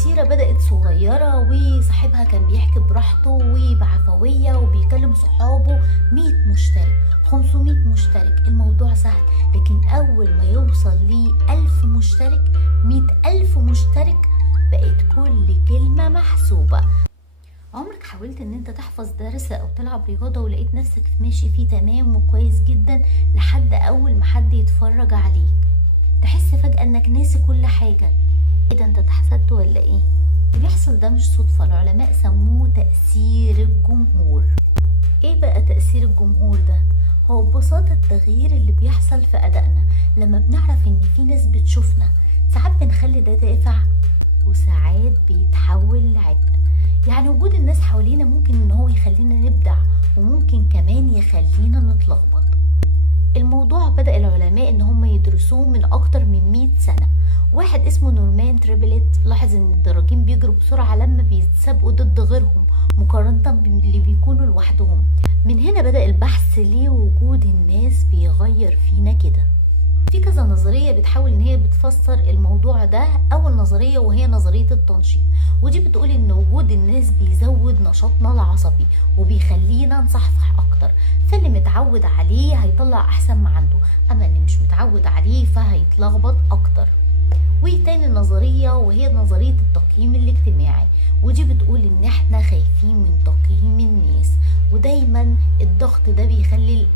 كتيرة بدأت صغيرة وصاحبها كان بيحكي براحته وبعفوية وبيكلم صحابه 100 مشترك 500 مشترك، الموضوع سهل. لكن أول ما يوصل لي 1000 مشترك 100,000 مشترك بقت كل كلمة محسوبة. عمرك حاولت ان انت تحفظ درس او تلعب رياضة ولقيت نفسك ماشي فيه تمام وكويس جدا لحد اول ما حد يتفرج عليك تحس فجأة انك ناسي كل حاجة؟ ايه ده، انت اتحسدت ولا ايه؟ اللي بيحصل ده مش صدفة، العلماء سموه تأثير الجمهور. ايه بقى تأثير الجمهور ده؟ هو ببساطة التغيير اللي بيحصل في أدائنا لما بنعرف ان في ناس بتشوفنا. ساعات بنخلي ده دافع وساعات بيتحول لعبء. يعني وجود الناس حوالينا ممكن ان هو يخلينا نبدع وممكن كمان يخلينا نتلخبط. الموضوع بدأ العلماء ان هم يدرسوه من اكتر من 100 سنة. واحد اسمه نورمان تريبلت لاحظ ان الدراجين بيجروا بسرعة لما بيتسابقوا ضد غيرهم مقارنة باللي بيكونوا لوحدهم. من هنا بدأ البحث ليه وجود الناس بيغير فينا كده. في كذا نظرية بتحاول ان هي بتفسر الموضوع ده. اول نظرية وهي نظرية التنشيط، ودي بتقول ان وجود الناس بيزود نشاطنا العصبي وبيخلينا نصحصح اكتر، فاللي متعود عليه هيطلع احسن ما عنده، اما اللي مش متعود عليه فهيتلخبط اكتر. وتاني نظرية وهي نظرية التقييم الاجتماعي، ودي بتقول ان احنا خايفين من تقييم الناس ودايما الضغط ده بيخلي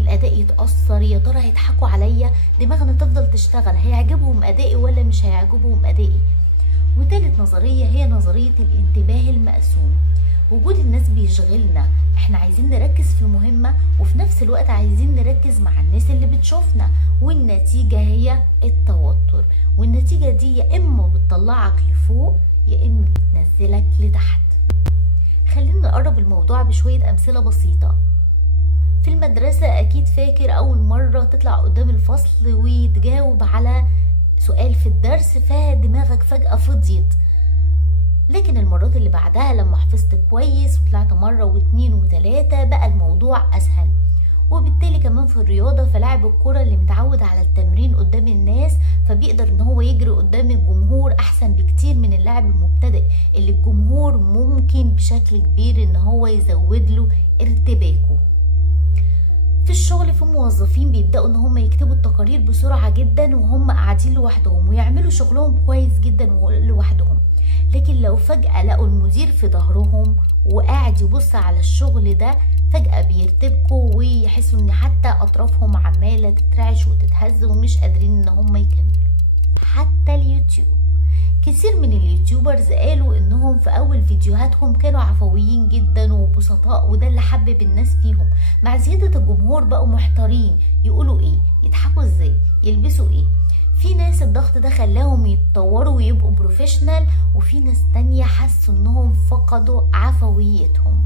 الاداء يتأثر. يا ترى هيضحكوا عليا؟ دماغنا تفضل تشتغل، هيعجبهم ادائي ولا مش هيعجبهم ادائي؟ وتالت نظرية هي نظرية الانتباه المقسوم. وجود الناس بيشغلنا، احنا عايزين نركز في المهمة وفي نفس الوقت عايزين نركز مع الناس اللي بتشوفنا، والنتيجة هي التوتر. والنتيجة دي يا اما بتطلعك لفوق يا اما بتنزلك لتحت. خلينا نقرب الموضوع بشوية امثلة بسيطة. في المدرسة اكيد فاكر اول مرة تطلع قدام الفصل وتجاوب على سؤال في الدرس فدماغك فجأة فضيت، لكن المرات اللي بعدها لما حفظت كويس وطلعت مرة واتنين وتلاتة بقى الموضوع اسهل. وبالتالي كمان في الرياضة فلاعب الكرة اللي متعود على التمرين قدام الناس فبيقدر ان هو يجري قدام الجمهور احسن بكتير من اللاعب المبتدئ اللي الجمهور ممكن بشكل كبير ان هو يزود له ارتباكه. في الشغل في موظفين بيبدأوا ان هم يكتبوا التقارير بسرعة جدا وهم قاعدين لوحدهم ويعملوا شغلهم كويس جدا لوحدهم، لكن لو فجأة لقوا المدير في ظهرهم وقاعد يبص على الشغل ده فجأة بيرتبكوا ويحسوا ان حتى اطرافهم عمالة تترعش وتتهز ومش قادرين ان هم يكملوا. حتى اليوتيوب، كثير من اليوتيوبرز قالوا انهم في اول فيديوهاتهم كانوا عفويين جدا وبسطاء وده اللي حبب الناس فيهم. مع زيادة الجمهور بقوا محتارين يقولوا ايه، يضحكوا ازاي، يلبسوا ايه. في ناس الضغط ده خلاهم يتطوروا ويبقوا بروفيشنال، وفي ناس تانية حسوا انهم فقدوا عفويتهم.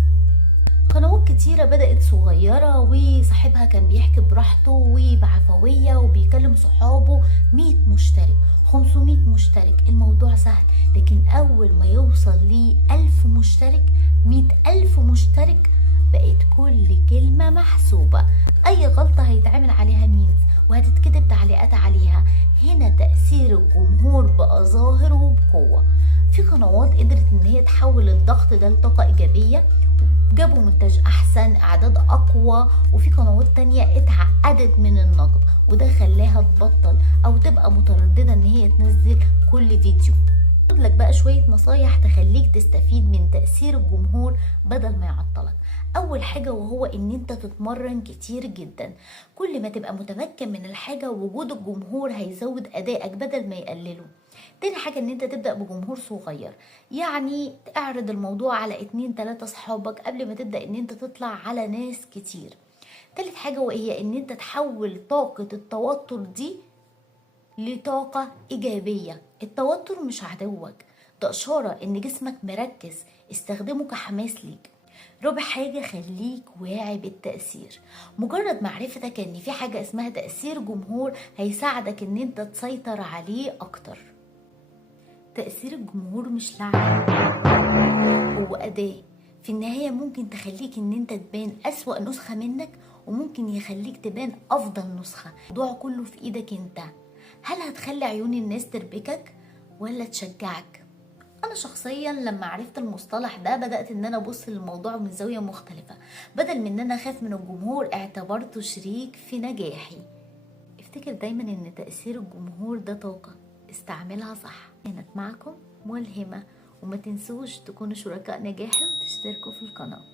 قنوات كتيرة بدأت صغيرة وصاحبها كان بيحكي براحته وبعفوية وبيكلم صحابه 100 مشترك 500 مشترك، الموضوع سهل. لكن أول ما يوصل لي 1000 مشترك 100,000 مشترك بقت كل كلمة محسوبة. أي غلطة هيتعمل عليها ميمز وهتتكتب تعليقات عليها. هنا تأثير الجمهور بقى ظاهر وبقوة. في قنوات قدرت ان هي تحول الضغط ده لطاقة ايجابية، جابوا منتج احسن، اعداد اقوى. وفي قنوات تانية اتعقدت من النقد وده خلاها تبطل او تبقى مترددة ان هي تنزل كل فيديو. لك بقى شوية نصايح تخليك تستفيد من تأثير الجمهور بدل ما يعطلك. اول حاجة وهو ان انت تتمرن كتير جدا. كل ما تبقى متمكن من الحاجة وجود الجمهور هيزود ادائك بدل ما يقلله. تاني حاجة ان انت تبدأ بجمهور صغير، يعني اعرض الموضوع على 2-3 صحابك قبل ما تبدأ ان انت تطلع على ناس كتير. تالت حاجة وهي ان انت تحول طاقة التوتر دي لطاقة ايجابية. التوتر مش عدوك، ده اشارة ان جسمك مركز، استخدمه كحماس ليك. رابع حاجة خليك واعي بالتأثير. مجرد معرفتك ان في حاجة اسمها تأثير جمهور هيساعدك ان انت تسيطر عليه اكتر. تأثير الجمهور مش لعنة، هو أداة. في النهاية ممكن تخليك ان انت تبان أسوأ نسخة منك وممكن يخليك تبان أفضل نسخة. الموضوع كله في ايدك انت. هل هتخلي عيون الناس تربكك ولا تشجعك؟ انا شخصيا لما عرفت المصطلح ده بدأت ان انا ابص للموضوع من زاوية مختلفة. بدل من ان انا اخاف من الجمهور اعتبرته شريك في نجاحي. افتكر دايما ان تأثير الجمهور ده طاقة، استعملها صح. كانت معكم ملهمة، وما تنسوش تكونوا شركاء نجاحي وتشتركوا في القناة.